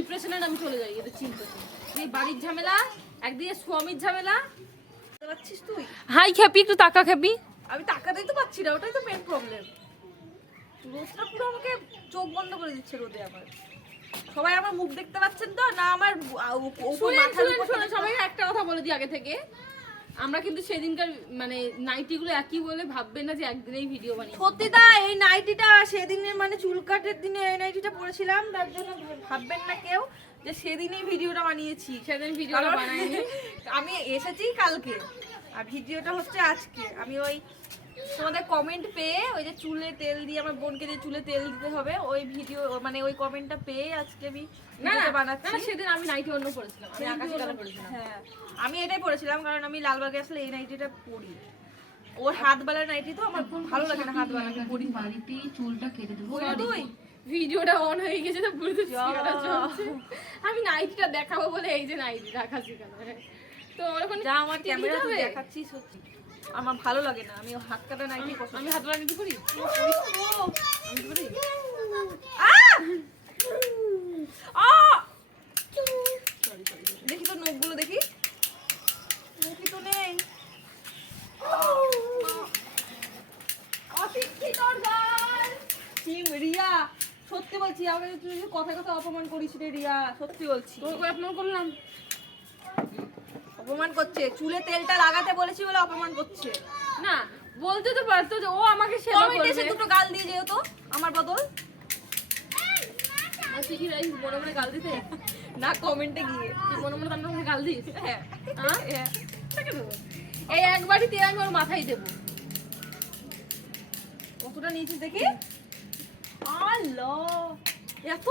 ডিপ্রেশনে আমি চলে যাই এদের চিন্তাতে। এই বাড়ির ঝামেলা, একদিকে স্বামীর ঝামেলা। পাচ্ছিস তুই? হাই খেপি, একটু টাকা খেপি। আমি টাকাটাই তো পাচ্ছি না, ওটাই তো মেন প্রবলেম। রোদটা পুরো আমাকে চোখ বন্ধ করে দিচ্ছে রোদে। আবার সবাই আমার মুখ দেখতে পাচ্ছেন তো না? আমার সবাই একটা কথা বলে দিই আগে থেকে, আমরা কিন্তু সেদিনকার মানে নাইটিগুলো একই বলে ভাববেন না যে একদিনেই ভিডিও বানিয়ে। সত্যি তা এই নাইটিটা সেদিনের মানে চুল কাটের দিনে এই নাইটিটা পরেছিলাম, তার জন্য ভাববেন না কেউ যে সেদিনই ভিডিওটা বানিয়েছি। সেদিন ভিডিওটা বানাইনি, আমি এসেছি কালকে আর ভিডিওটা হচ্ছে আজকে। আমি ওই তোমাদের কমেন্ট পেয়ে, ওই যে চুলে তেল দিয়ে আমার বোনকে যে চুলে তেল দিতে হবে, ওই ভিডিও মানে ওই কমেন্টটা পেয়ে আজকে আমি বানাচ্ছি। না সেদিন আমি নাইটি অন্য পরেছিলাম, আমি আকাশি কালার পরেছিলাম। হ্যাঁ আমি এটাই পরেছিলাম, কারণ আমি লালবাগে আসলে এই নাইটিটা পরি। ওর হাত বালার নাইটি তো আমার ভালো লাগে না, হাত বালাকে পরি। বাড়িতেই চুলটা কেটে দেবো। তুই ভিডিওটা অন হয়ে গেছে তো বুঝতে চলছে। আমি নাইটিটা দেখাবো বলে এই যে নাইটি রাখাছি কেন, তো ওরকম যা আমার ক্যামেরা তুই দেখাচ্ছিস সত্যি আমার ভালো লাগে না। আমি হাত কাটা নাইটি পছন্দ। আমি হাত বানাতে পরি, আমি পরি। দেখি তো নখগুলো, দেখি নখই তো নেই। রিয়া সত্যি বলছি, আমাকে তুই কথা কথা অপমান করিস রে রিয়া, সত্যি বলছি। তোর করে অপমান করলাম? অপমান করছে, চুলে তেলটা লাগাতে বলেছি বলে অপমান করছে। না বলতে তো পারতো যে ও আমাকে সেবা কমেন্টে করবে। এসে দুটো গাল দিয়ে যেও তো আমার বদল। তুই কি রাইস মনে মনে গাল দিতে? না কমেন্টে গিয়ে তুই মনে মনে তার নামে গাল দিস? হ্যাঁ হ্যাঁ তাকে দেবো। এই একবারই তেল আমি ওর মাথায় দেবো। কতটা নিয়েছিস দেখি। আল্লাহ এত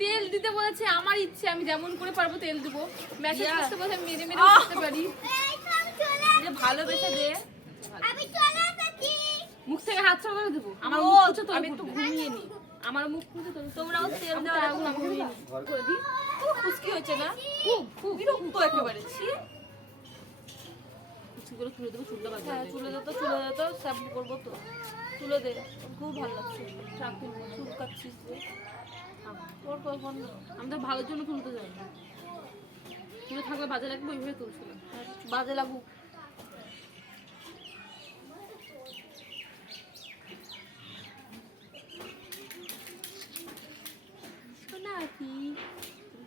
তেল দিতে বলেছে, আমার ইচ্ছে আমি যেমন করে পারবো তেল দেবো। মেসেজ করতে বলেছে মেরে মেরে করতে পারি। যে ভালোবেসে দে। মুখ থেকে হাত সরাতে দেবো। আমার ও, মুখ মুছে তো আমি আমি একটু একটু ঘুমিয়ে নি। আমার মুখ মুছে তো তোমরাও তেল দেওয়া আমি ঘুমিয়ে নি করে দিই। খুব খুশকি হয়েছে না? খুব খুব বিরক্ত একেবারে। কিছুগুলো তুলে দেবো, চুলটা বাঁধবে। হ্যাঁ চুলে দে তো শ্যাম্পু করবো তো। চুলে দে, খুব ভালো লাগছে। চুল কাটছিস যে তোর কখন? আমি তো ভালোর জন্য তুলতে যাই না, চুলে থাকলে বাজে লাগবে ওইভাবে তুলছিলাম। বাজে লাগুক। শোনা আছি,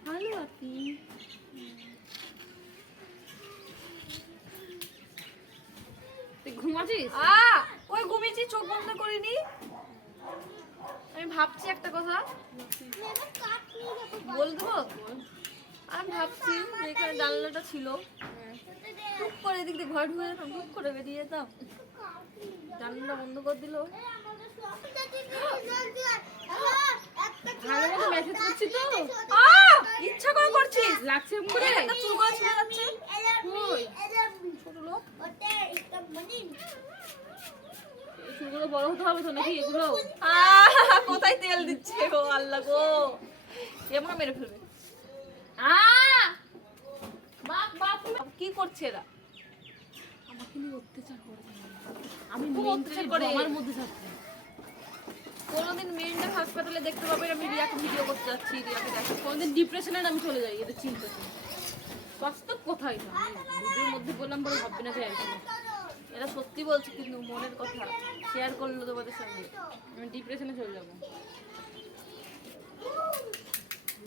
ভালো আছি। তুই ঘুমাচ্ছিস? ওই ঘুমিয়েছি, চোখ বন্ধ করিনি। আমি ভাবছি একটা কথা বল দেবো। আমি ভাবছি যে এখানে জানলাটা ছিল, টুক করে এদিক দিয়ে ঘরে ঢুকে যেতাম, টুক করে বেরিয়ে যেতাম, জানলাটা বন্ধ করে দিল। ভালো মতো মেসেজ করছি তো, ইচ্ছা করে করছিস? লাগছে করে একটা চুল করে ছিঁড়ে যাচ্ছে। কই ছোট লোক। এই চুলগুলো বড় হতে হবে তো নাকি এগুলো? কোথায় তেল দিচ্ছে গো আল্লাহ গো, এমন মেরে ফেলবে। বাপ বাপ কি করছে এরা? আমাকে নিয়ে অত্যাচার করে। আমি খুব অত্যাচার করে। আমার মধ্যে থাকতে কোনোদিন মেন্টাল হাসপাতালে দেখতে পাবে আমি রিয়াকে ভিডিও করতে যাচ্ছি, রিয়াকে দেখো। কোনদিন ডিপ্রেশনে আমি চলে যাই এদের চিন্তাতে। বাস্তব কোথায় না ভিডিওর মধ্যে বললাম বলে ভাববে না যে একদম। এরা সত্যি বলছে কিন্তু মনের কথা শেয়ার করলো তোমাদের সঙ্গে। আমি ডিপ্রেশনে চলে যাবো।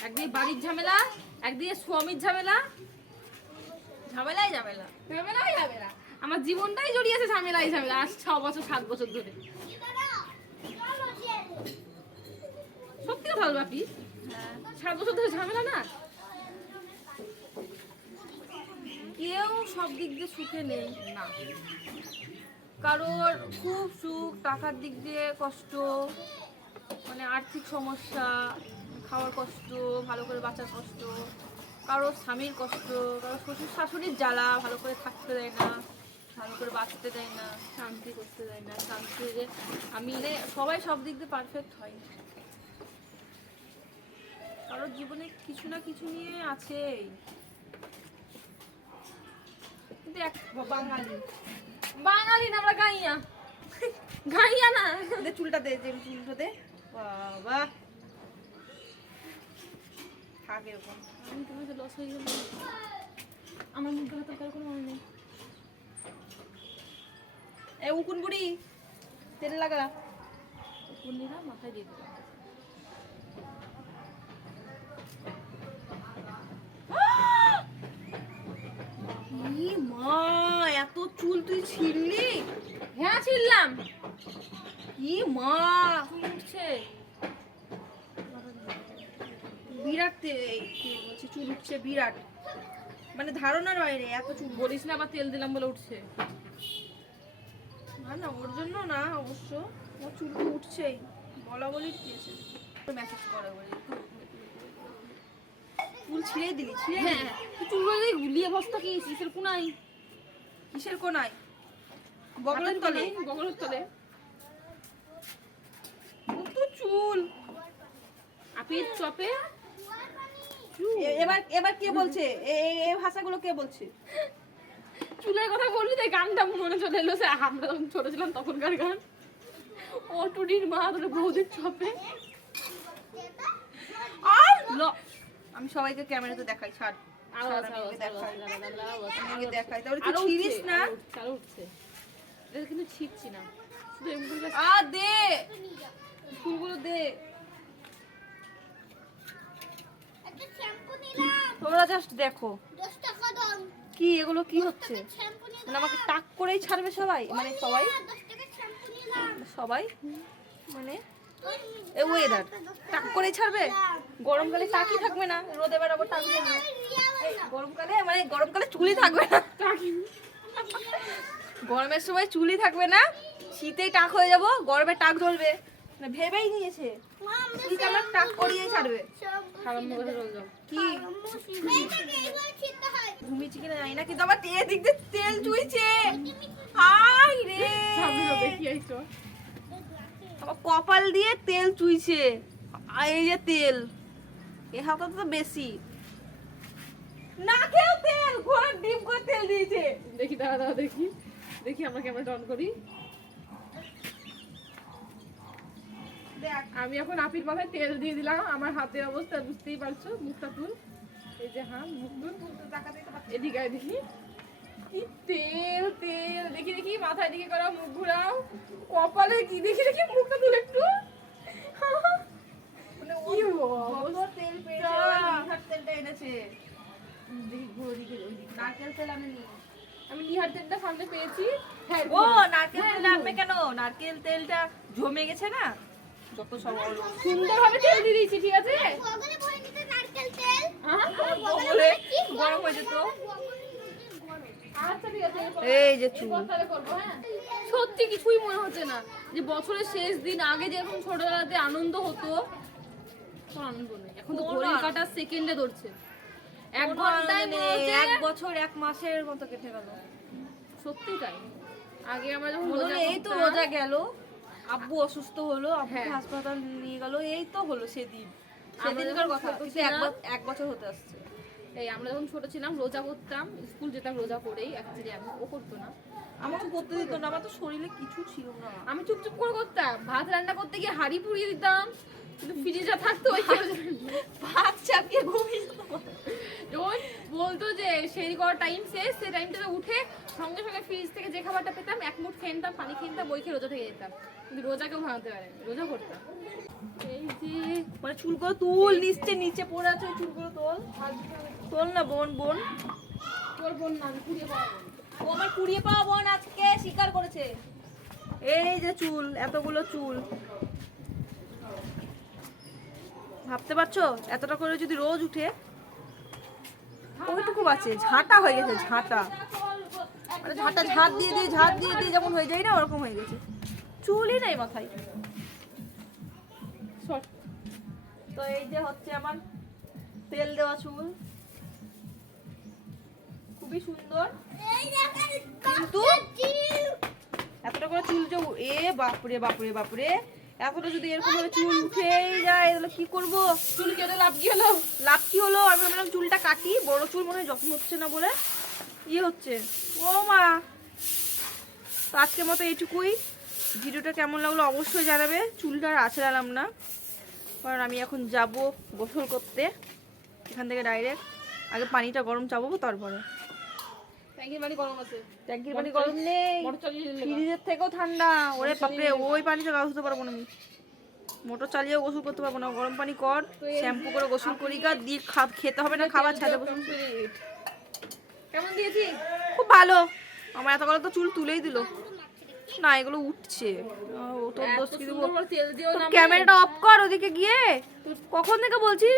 একদিকে বাড়ির ঝামেলা, একদিকে স্বামীর ঝামেলা। ঝামেলাই ঝামেলা, ঝামেলাই ঝামেলা, আমার জীবনটাই জড়িয়ে আছে ঝামেলাই ঝামেলা। আজ 6 বছর 7 বছর ধরে। সত্যি কথা বল বাপি, 7 বছর ধরে ঝামেলা না। কেউ সব দিক দিয়ে সুখে নেই না, কারোর খুব সুখ, টাকার দিক দিয়ে কষ্ট, মানে আর্থিক সমস্যা, খাওয়ার কষ্ট, ভালো করে বাঁচার কষ্ট, কারোর স্বামীর কষ্ট, কারোর শ্বশুর শাশুড়ির জ্বালা, ভালো করে থাকতে দেয় না, ভালো করে বাঁচতে দেয় না, শান্তি করতে দেয় না, শান্তি যে আমি মানে সবাই সব দিক দিয়ে পারফেক্ট হয় না। কারোর জীবনে কিছু না কিছু নিয়ে আছেই। কিন্তু এক বাঙালি বাঙালি না আমরা গাইয়া। গাইয়া না, চুলটা দে, যে চুলটা দে। বাবা থাক এরকম। আমি তোমাকে লস হয়ে গেল, আমার মুখ দেখা তো কারো কোনো মনে নেই। এ উকুন বুড়ি তেল লাগা। কুন্ডিরা মাথায় দিয়ে দিলাম। ই মা, এত চুল তুই ছিঁড়লি? হ্যাঁ ছিললাম। ই মা, চুল উঠছে। বিরাট বলছি চুল উঠছে বিরাট, মানে ধারণার বাইরে এত চুল। বলিস না আবার তেল দিলাম বলে উঠছে। না না, ওর জন্য না অবশ্য, ওর চুল তো উঠছেই, বলা বলি দিয়েছে। মেসেজ করে বলে চুল ছিঁড়ে দিলি, ছিঁড়ে হ্যাঁ দিলি। তুই চুলগুলো দিয়ে গুলিয়ে বস্তা কি কিসের কোনায়? কিসের কোনায়? বগলের তলে? বগলের তলে। কত চুল। আপির চপে এবার এবার কে বলছে এই ভাষাগুলো? কে বলছে? চুলের কথা বললি তাই গানটা মনে চলে এলো, সে আমরা যখন ছোট ছিলাম তখনকার গান। ও টুডির মা তোর বৌদির চপে। আর আমি সবাইকে ক্যামেরাতে দেখাই, ছাড় আরো ছাড়, আছে, আমি আরো ওকে আছে, আরো দেখাই, আছে, আরো আছে, আমি ওকে দেখাই। তাহলে আরো তুই ছিড়িস উঠছে, না। আরো উঠছে। এটা কিন্তু ছিটছি না, শুধু এমনি করে দে চুলগুলো দে। তোমরা জাস্ট দেখো কি এগুলো কি হচ্ছে, মানে আমাকে টাক করেই ছাড়বে সবাই, মানে সবাই সবাই মানে এ ওয়েদার টাক করেই ছাড়বে। গরমকালে টাকই থাকবে না, রোদে বেড়াবো টাক দিয়ে না। এই গরমকালে মানে গরমকালে চুলই থাকবে না, গরমের সময় চুলই থাকবে না, শীতেই টাক হয়ে যাব, গরমে টাক জ্বলবে। না ভেবেই নিয়েছে শীত আমার টাক করিয়ে ছাড়বে। খারাপ মুখে চলে যাও। কি ঘুমিয়েছি কিনা জানি না, কিন্তু আমার এদিক দিয়ে তেল চুইছে। হাই রে, সামনে তো দেখি আইছো। আমার কপাল দিয়ে তেল চুইছে। আর এই যে তেল, এ হাতে তো বেশি না, খেও তেল, ঘোড়ার ডিম করে তেল দিয়েছে। দেখি দাঁড়া দাঁড়া দেখি, দেখি আমরা ক্যামেরাটা অন করি। দেখ আমি এখন আপির মাথায় তেল দিয়ে দিলাম, আমার হাতের অবস্থা বুঝতেই পারছো। মুখটা তুল, এই যে হ্যাঁ মুখ তুল, এদিকে আয় দেখি কি তেল তেল। দেখি দেখি মাথায় দিকে করাও, মুখ ঘুরাও, কপালে কি দেখি দেখি, মুখটা তুল একটু। মানে কি যত তেল পেয়েছে, নিহার তেলটা এনেছে। দেখি ঘুরো দিকে ওইদিকে। নারকেল তেল আনেনি। আমি নিহার তেলটা সামনে পেয়েছি। হ্যাঁ ও নারকেল তেল আনবে কেন? নারকেল তেলটা জমে গেছে না, যত সব সুন্দরভাবে তেল দিয়ে দিয়েছি, ঠিক আছে। হ্যাঁ? বগলে গরম হয়ে যেত। আচ্ছা ঠিক আছে, এই যে চুল, এরপর তাহলে করবো, হ্যাঁ। সত্যি কিছুই মনে হচ্ছে না যে বছরের শেষ দিন, আগে যেরকম ছোটবেলাতে আনন্দ হতো, এখন আনন্দ নেই। এখন তো কোনো ঘড়ির আনন্দ কাঁটার সেকেন্ডে ধরছে। এক কোনো ঘন্টায় আনন্দ মনে নেই, হচ্ছে, এক বছর এক মাসের মতো কেটে গেল। সত্যি তাই। আগে আমরা যখন মনে হলো রোজা এই তো করতাম, রোজা গেল, আব্বু অসুস্থ হলো, আব্বুকে হ্যাঁ। হাসপাতাল নিয়ে গেল, এই তো হলো সেদিন, আমরা সেদিনকার যখন কথা। ছোট কিন্তু ছিলাম, এক বছর হতে আসছে। এই আমরা যখন ছোট ছিলাম রোজা করতাম, স্কুল যেতাম রোজা করেই, অ্যাকচুয়ালি আমি ও করতো না। আমাকে করতে দিত না, আমার তো শরীরে কিছু ছিল না। আমি চুপচুপ করে করতাম, ভাত রান্না করতে গিয়ে হাঁড়ি পুড়িয়ে দিতাম, কিন্তু ফ্রিজে থাকতো ওই ভাত চাপিয়ে ঘুমিয়ে যেত। যখন বলতো যে সেই করার টাইম শেষ, সেই টাইমটাতে উঠে সঙ্গে সঙ্গে ফ্রিজ থেকে যে খাবারটা পেতাম এক মুঠ খেয়ে নিতাম, পানি খেয়ে নিতাম, বই খেয়ে রোজা থেকে যেতাম। কিন্তু রোজা কেউ ভাঙতে পারে না, রোজা করতাম। এই যে মানে চুলগুলো তুল, নিচে নিচে পড়ে আছে, ওই চুলগুলো তোল, তোল না বোন, বোন তোর বোন না, আমি কুড়িয়ে পাবো। ও আমার কুড়িয়ে পাওয়া বোন আজকে স্বীকার করেছে। এই যে চুল, এতগুলো চুল, ভাবতে পারছো এতটা করে যদি রোজ উঠে, ওইটুকু আছে, ঝাঁটা হয়ে গেছে, ঝাঁটা, মানে ঝাঁটা ঝাঁট দিয়ে দিয়ে ঝাঁট দিয়ে দিয়ে যেমন হয়ে যায় না, ওরকম হয়ে গেছে, চুলই নাই মাথায়। শর্ট তো এই যে হচ্ছে আমার তেল দেওয়া চুল, খুবই সুন্দর, কিন্তু এতটা করে চুল যে এ বাপরে বাপরে বাপরে, এতটা যদি এরকম ভাবে চুল উঠেই যায়, এগুলো কি করবো? চুল কেটে লাভ কি হলো? লাভ কি হলো? আমি ভাবলাম চুলটা কাটি, বড় চুল মনে হয় যত্ন হচ্ছে না বলে ইয়ে হচ্ছে। ও মা, তো আজকের মতো এইটুকুই। ভিডিওটা কেমন লাগলো অবশ্যই জানাবে। চুলটা আর আছড়ালাম না, কারণ আমি এখন যাব গোসল করতে। এখান থেকে ডাইরেক্ট আগে পানিটা গরম চাপাবো তারপরে। ট্যাঙ্কির পানি গরম আছে, ট্যাঙ্কির পানি গরম নেই, মোটর চালিয়ে দিলে ফ্রিজের থেকেও ঠান্ডা। ওরে বাপরে, ওই পানিতে গা ধুতে পারবো না আমি, মোটর চালিয়েও গোসল করতে পারবো না। গরম পানি কর, শ্যাম্পু করে গোসল করি গা, দিয়ে খেতে হবে না খাবার, ছাদে বসে। complete। কেমন দিয়েছি? খুব ভালো। আমার এতগুলো তো চুল তুলেই দিল না, এগুলো উঠছে। ও তোর দোষ কি দেবো? সুন্দর করে তেল দিও না। ক্যামেরাটা অফ কর ওদিকে গিয়ে, কখন থেকে বলছি।